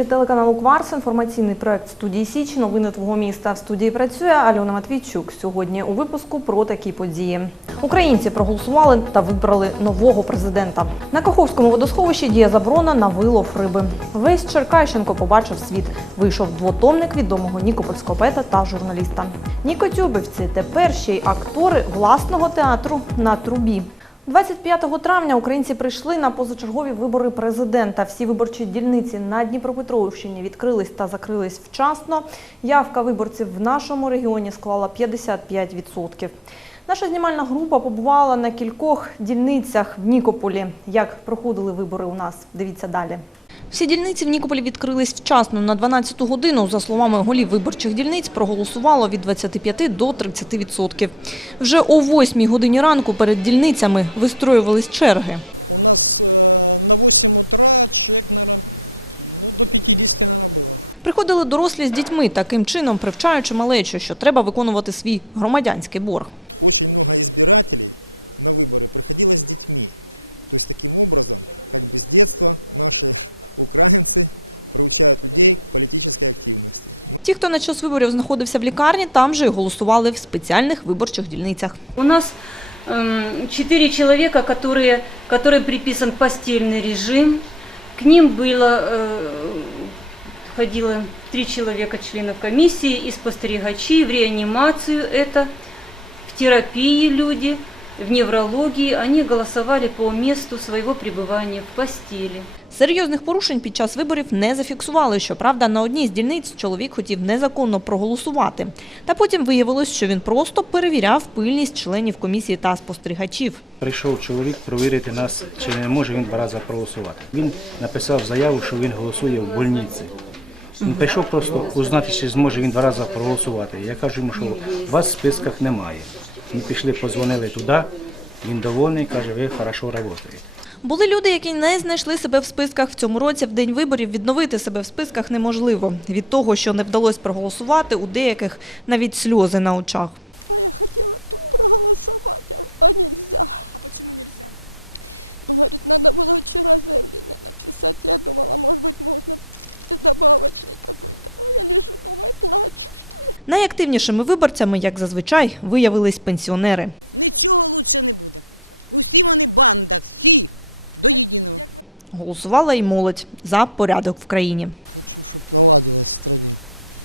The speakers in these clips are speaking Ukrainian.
ефірі телеканалу Кварс. Інформаційний проект студії Січ. Новини твого міста. В студії працює Альона Матвійчук. Сьогодні у випуску про такі події. Українці проголосували та вибрали нового президента. На Каховському водосховищі діє заборона на вилов риби. Весь Черкащенко побачив світ. Вийшов двотомник відомого нікопольського поета та журналіста. Нікотюбівці тепер ще й актори власного театру на трубі. 25 травня українці прийшли на позачергові вибори президента. Всі виборчі дільниці на Дніпропетровщині відкрились та закрились вчасно. Явка виборців в нашому регіоні склала 55%. Наша знімальна група побувала на кількох дільницях в Нікополі. Як проходили вибори у нас? Дивіться далі. Всі дільниці в Нікополі відкрились вчасно на 12 годину. За словами голів виборчих дільниць, проголосувало від 25 до 30%. Вже о 8 годині ранку перед дільницями вистроювались черги. У нас э, на 8 утра человек, наверное, ну, до 50, наверное, было. Приходили дорослі з дітьми, таким чином привчаючи малечу, що треба виконувати свій громадянський борг. очень много избирателей на выборы приходило с детьми. То есть таким образом, как бы с детства наши украинцы приучают людей к политической активности. Ну, Ті, хто на час виборів знаходився в лікарні, там же й голосували в спеціальних виборчих дільницях. У нас эм, четыре человека, которые, которым приписан постельный режим. К ним было, э, ходило три человека членов комиссии из спостерегачей в реанимацию это, в терапии люди, в неврологии. Они голосовали по месту своего пребывания в постели. Серйозних порушень під час виборів не зафіксували. Щоправда, на одній з дільниць чоловік хотів незаконно проголосувати. Та потім виявилось, що він просто перевіряв пильність членів комісії та спостерігачів. Прийшов чоловік провірити нас, чи не може він два рази проголосувати. Він написав заяву, що він голосує в больниці. Він прийшов просто узнати, чи зможе він два рази проголосувати. Я кажу йому, що вас в списках немає. Ми пішли, позвонили туди, він довольний, каже, ви хорошо працюєте. Були люди, які не знайшли себе в списках в цьому році. В день виборів відновити себе в списках неможливо. Від того, що не вдалося проголосувати, у деяких навіть сльози на очах. А я хотела тут проголосовать, а, а нельзя. А почему нельзя? Ну, говорит, надо было вчера заявление написать. Я думала, может быть, можно добавочный какой-то. А я лежу дома и плачу, что я Найактивнішими виборцями, як зазвичай, виявились пенсіонери. Нічого лучше не буде. Усі вони банда, всі до єдиного. Голосувала і молодь за порядок в країні. Хочу, щоб наладилась в стране.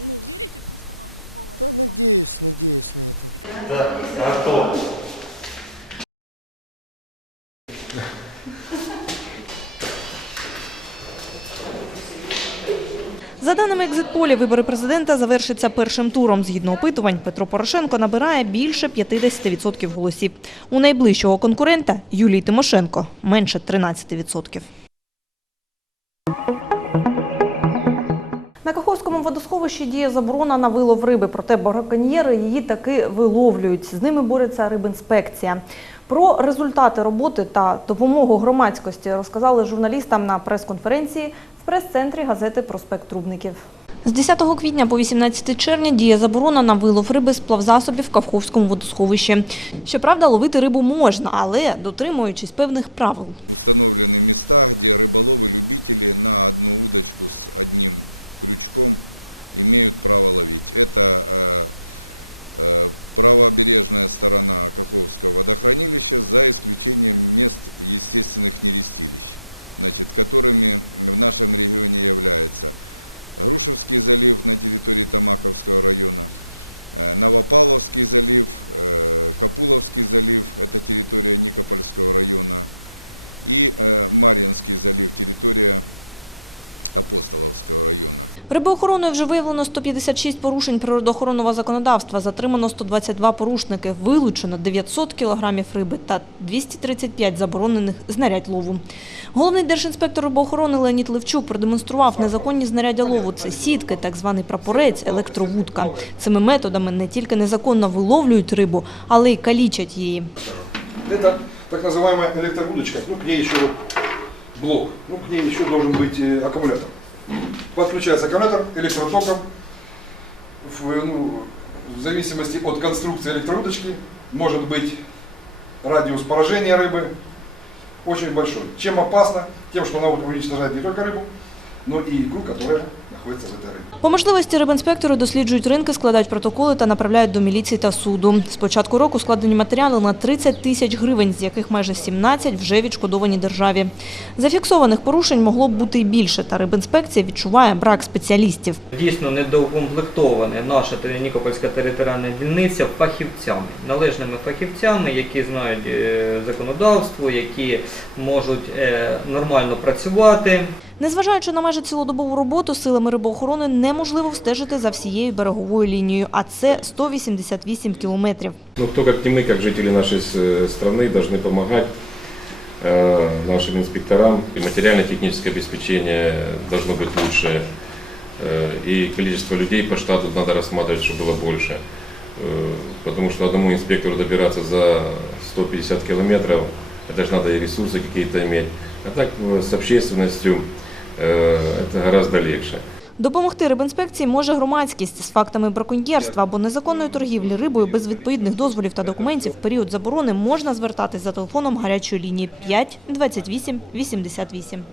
Ну, верите в? Да, надеюсь, надеюсь на это. За даними екзитполі, вибори президента завершаться першим туром. Згідно опитувань, Петро Порошенко набирає більше 50% голосів. У найближчого конкурента Юлії Тимошенко – менше 13%. На Каховському водосховищі діє заборона на вилов риби, проте браконьєри її таки виловлюють. З ними бореться рибінспекція. Про результати роботи та допомогу громадськості розказали журналістам на прес-конференції в прес-центрі газети «Проспект Трубників». З 10 квітня по 18 червня діє заборона на вилов риби з плавзасобів в Каховському водосховищі. Щоправда, ловити рибу можна, але дотримуючись певних правил. Установлены места, где рыболовы-любители на одну удочку с одним крючком имеют право ловить. Это э, э, правобережная сторона Каховского водохранилища за исключением мест естественных нерестилищ, значит, которыми в нашем регионе являются Грушевский залив на территории Тамаковского района, э, Новопавловский залив, э, Капуловский залив, это территория Никопольского района, и э, Марьинский залив, территория Апостоловского района. Рибоохороною вже виявлено 156 порушень природоохоронного законодавства, затримано 122 порушники, вилучено 900 кілограмів риби та 235 заборонених знарядь лову. Головний держінспектор рибоохорони Леонід Левчук продемонстрував незаконні знаряддя лову. Це сітки, так званий прапорець, електровудка. Цими методами не тільки незаконно виловлюють рибу, але й калічать її. Это так называемая электровудочка. Ну, к ней еще вот блок. Ну, к ней еще должен быть э, аккумулятор. Подключается аккумулятор электротоком. В, ну, в зависимости от конструкции электровудочки может быть радиус поражения рыбы очень большой. Чем опасно? Тем, что она уничтожает не только рыбу, но и икру, которая находится в этой рыбе. По можливості рибінспектори досліджують ринки, складають протоколи та направляють до міліції та суду. З початку року складені матеріали на 30 тисяч гривень, з яких майже 17 вже відшкодовані державі. Зафіксованих порушень могло б бути і більше, та рибінспекція відчуває брак спеціалістів. Дійсно недоукомплектована наша Нікопольська територіальна дільниця фахівцями, належними фахівцями, які знають е, законодавство, які можуть е, нормально працювати. Незважаючи на майже цілодобову роботу, силами рибоохорони неможливо встежити за всією береговою лінією, а це 188 кілометрів. Ну, кто как не мы, как жители нашей с- страны, должны помогать э, нашим инспекторам. И материально-техническое обеспечение должно быть лучше. Э, и количество людей по штату надо рассматривать, чтобы было больше. Э, потому что одному инспектору добираться за 150 километров, это же надо и ресурсы какие-то иметь. А так э, с общественностью э, это гораздо легше. Допомогти рибінспекції може громадськість з фактами браконьєрства або незаконної торгівлі рибою без відповідних дозволів та документів в період заборони можна звертатись за телефоном гарячої лінії 5 28 88.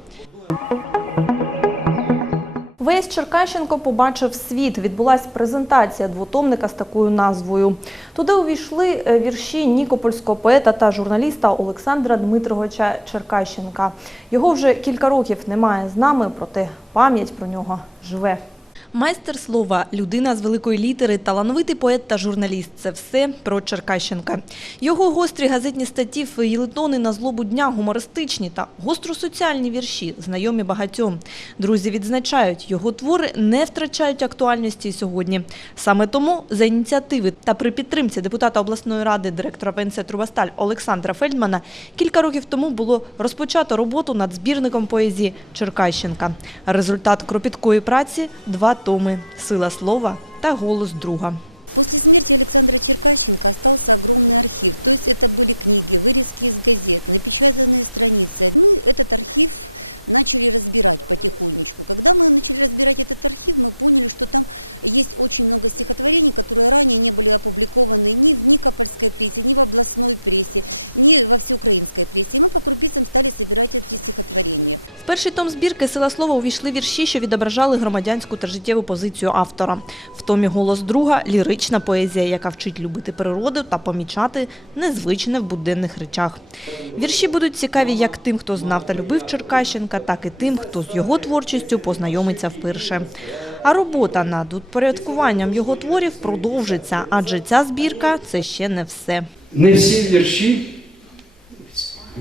Весь Черкащенко побачив світ. Відбулася презентація двотомника з такою назвою. Туди увійшли е, вірші нікопольського поета та журналіста Олександра Дмитровича Черкащенка. Його вже кілька років немає з нами, проте пам'ять про нього живе. Майстер слова, людина з великої літери, талановитий поет та журналіст – це все про Черкащенка. Його гострі газетні статті, феєлетони на злобу дня, гумористичні та гостросоціальні вірші, знайомі багатьом. Друзі відзначають, його твори не втрачають актуальності сьогодні. Саме тому за ініціативи та при підтримці депутата обласної ради, директора ВНЦ «Трубасталь» Олександра Фельдмана кілька років тому було розпочато роботу над збірником поезії Черкащенка. Результат кропіткої праці – два томи «Сила слова» та «Голос друга». После смерти Александра Черкащенко остался огромный архив. То есть это были книги, вырезки из газет, напечатанные страницы. Мы этот архив начали разбирать потихонечку. Когда мы начали разбирать этот архив, мы поняли, что там есть очень много стихотворений, которые ранее не были опубликованы ни в Никопольской прессе, ни в областной прессе, ни во всеукраинской прессе. И мы по крупицам стали собирать эти стихотворения. В перший том збірки «Сила слова» увійшли вірші, що відображали громадянську та життєву позицію автора. В томі «Голос друга» – лірична поезія, яка вчить любити природу та помічати незвичне в буденних речах. Вірші будуть цікаві як тим, хто знав та любив Черкащенка, так і тим, хто з його творчістю познайомиться вперше. А робота над упорядкуванням його творів продовжиться, адже ця збірка – це ще не все. Не всі вірші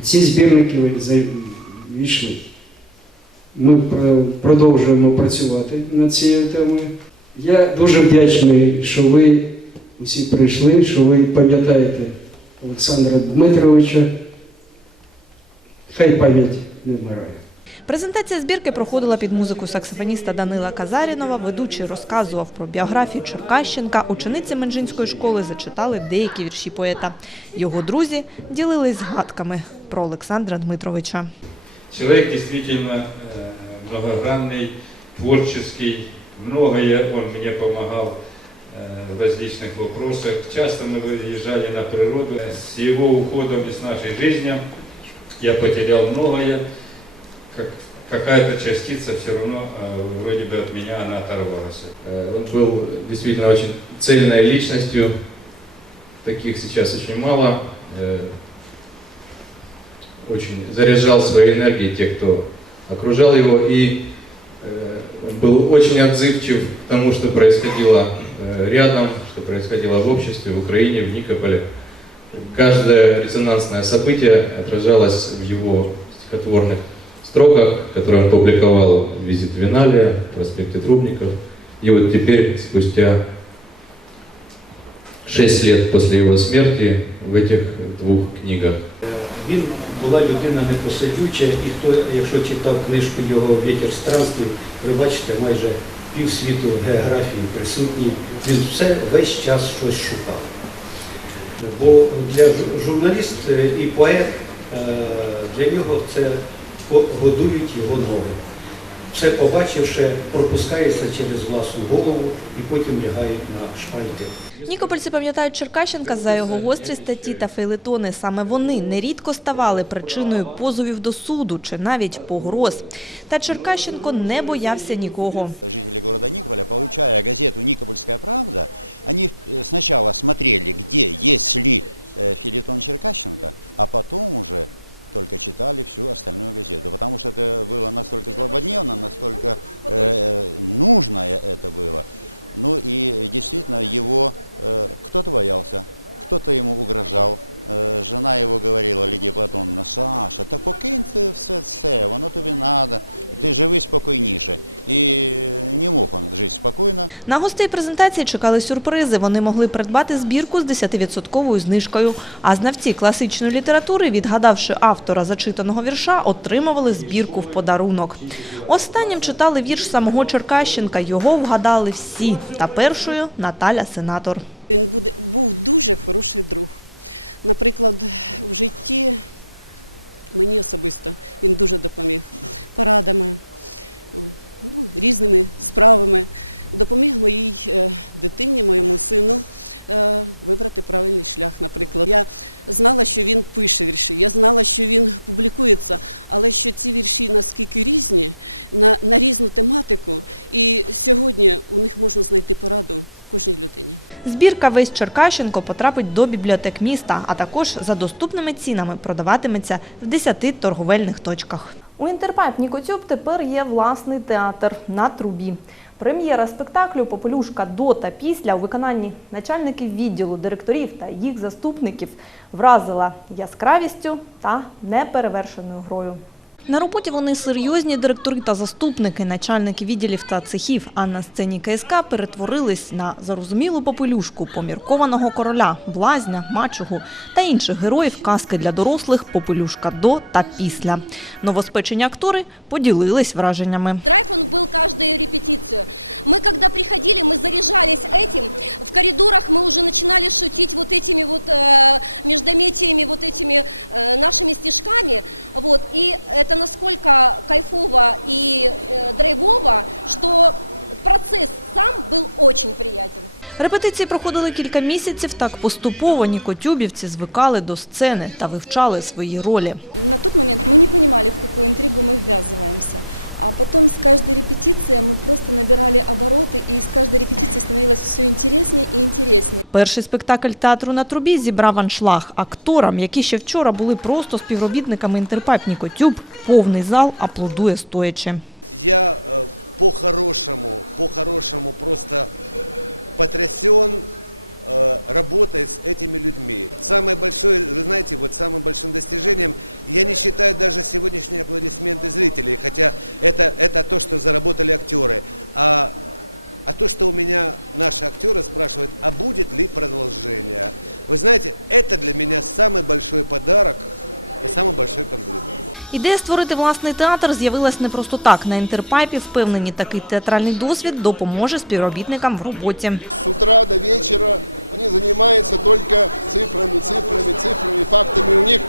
ці збірники війшли. Ми продовжуємо працювати над цією темою. Я дуже вдячний, що ви усі прийшли, що ви пам'ятаєте Олександра Дмитровича. Хай пам'ять не вмирає. Презентація збірки проходила під музику саксофоніста Данила Казарінова. Ведучий розказував про біографію Черкащенка. Учениці Менжинської школи зачитали деякі вірші поета. Його друзі ділились згадками про Олександра Дмитровича. Человек действительно э, многогранный, творческий, многое он мне помогал э, в различных вопросах. Часто мы выезжали на природу. С его уходом из нашей жизни я потерял многое. Как, какая-то частица все равно э, вроде бы от меня она оторвалась. Э, Он был действительно очень цельной личностью. Таких сейчас очень мало. Э, Очень заряжал своей энергией тех, кто окружал его. И э, был очень отзывчив к тому, что происходило э, рядом, что происходило в обществе, в Украине, в Никополе. Каждое резонансное событие отражалось в его стихотворных строках, которые он публиковал в «Визит Виналия», в «Проспекте Трубников». И вот теперь, спустя шесть лет после его смерти, в этих двух книгах Він була людина непосидюча, і хто, якщо читав книжку його Вітер странствий, ви бачите, майже півсвіту географії присутні. Він все весь час щось шукав. Бо для жу- журналіст е, і поет е, для нього це годують його ноги. все побачивши, пропускається через власну голову і потім лягають на шпальти. Нікопольці пам'ятають Черкащенка за його гострі статті та фейлетони. Саме вони нерідко ставали причиною позовів до суду чи навіть погроз. Та Черкащенко не боявся нікого. Жители города Никополя, получая газету «Никопольская правда», они э, сначала смотрели, где есть ли э, а потом уже только читали всю остальную газету. Потому что это было настолько злободневно, настолько э, нужное это было. Ну и действительно его э, кто-то боялся, кто-то ему угрожал. Е, Жена його говорила, Лідія Платонівна, Саша, та покинь ти все це, воно тобі треба, ти живи спокійніше. І не мог він жити спокійно. На гостей презентації чекали сюрпризи. Вони могли придбати збірку з 10% знижкою. А знавці класичної літератури, відгадавши автора зачитаного вірша, отримували збірку в подарунок. Останнім читали вірш самого Черкащенка. Його вгадали всі. Та першою Наталя Сенатор. Він буде, був дуже хороший друг. Наприклад, в житті мені особисто він дуже допоміг порадами, ну, різними справами. Допоміг моїй е, дитині, моєму сину е, вибрати правильний шлях. Наприклад, я знала, що він пише вірші, я знала, що він публікується, але що ці вірші наскільки різні, на, на різну тематику, і сьогодні у них можна знайти пораду кожній людині. Збірка «Весь Черкащенко» потрапить до бібліотек міста, а також за доступними цінами продаватиметься в 10 торговельних точках. У Інтерпайп Нікотюб тепер є власний театр на трубі. Прем'єра спектаклю Попелюшка до та після у виконанні начальників відділу, директорів та їх заступників вразила яскравістю та неперевершеною грою. На роботі вони серйозні директори та заступники, начальники відділів та цехів, а на сцені КСК перетворились на зарозумілу попелюшку поміркованого короля, блазня, мачугу та інших героїв казки для дорослих «Попелюшка до та після. Новоспечені актори поділились враженнями. Драйв он был каждую репетицию. Мы когда приходили, мы заряжались этим. В коридорах мы уже начинали шутить вот этими вот э, междометиями, вот этими э, нашими стишками. Вот. И это насколько кайфово и э, драйвово, что процесс сам был очень приятен. Репетиції проходили кілька місяців. Так поступово нікотюбівці звикали до сцени та вивчали свої ролі. На тот момент мы не понимали, в какую интригу мы ввязываемся. А потом с каждой репетицией мы просто набирали обороты, и с каждой репетицией становилось все интереснее и интереснее. Перший спектакль театру на трубі зібрав аншлаг акторам, які ще вчора були просто співробітниками інтерпайп Нікотюб. Повний зал аплодує стоячи. Я э, по-хорошему, по-хорошему просто потрясен э, работой с этими людьми. Самое большое, вы знаете, вот самым большим достижением, я не считаю даже сегодняшние аплодисменты зрителей, хотя это, это то, что заработали актеры, а, а то, что у меня наши актеры спрашивают, а будет ли продолжение. Вы знаете, это для меня самый большой подарок и самый большой комплимент. Ідея створити власний театр з'явилась не просто так. На інтерпайпі впевнені, такий театральний досвід допоможе співробітникам в роботі. С утра до вечера они занимаются только цифрами, цифрами, цифрами, фактами. У них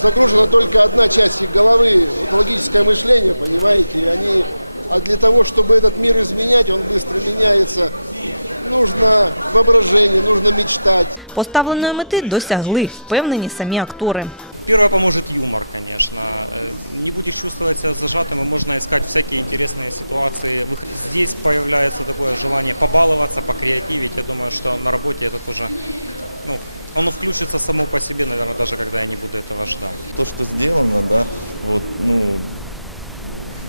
загружена только одна часть их головы, вот логическое мышление, понимаете. И они, а для того, чтобы этот мир изменять, он быстро меняется. Нужно воображение, нужно мечтать. Поставленої мети досягли, впевнені самі актори. Первое поможет юмор, конечно. Э, Не будешь чувствовать себя зажатым, и можно искать всякие интересные ситуации. Вы- Здесь появляется такое желание побаловаться, покреативить. Я думаю, что на работе это тоже, ну, оно включится само по себе, наверное, даже когда я не буду этого ждать. то, что сделано, да, вот, ну,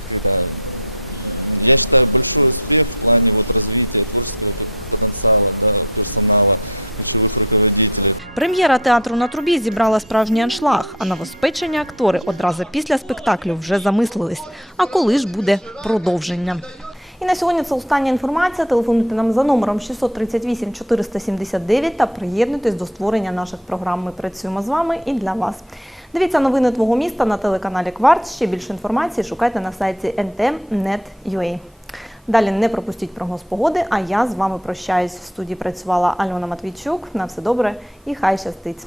когда, я считаю, большой успех в плане вот развития творческого потенциала, да, персонала, ключевых руководителей. Прем'єра театру на трубі зібрала справжній аншлаг, а новоспечені актори одразу після спектаклю вже замислились. А коли ж буде продовження? І на сьогодні це остання інформація. Телефонуйте нам за номером 638 479 та приєднуйтесь до створення наших програм. Ми працюємо з вами і для вас. Дивіться новини твого міста на телеканалі Кварт. Ще більше інформації шукайте на сайті ntm.net.ua. Далі не пропустіть прогноз погоди, а я з вами прощаюсь. В студії працювала Альона Матвійчук. На все добре і хай щастить.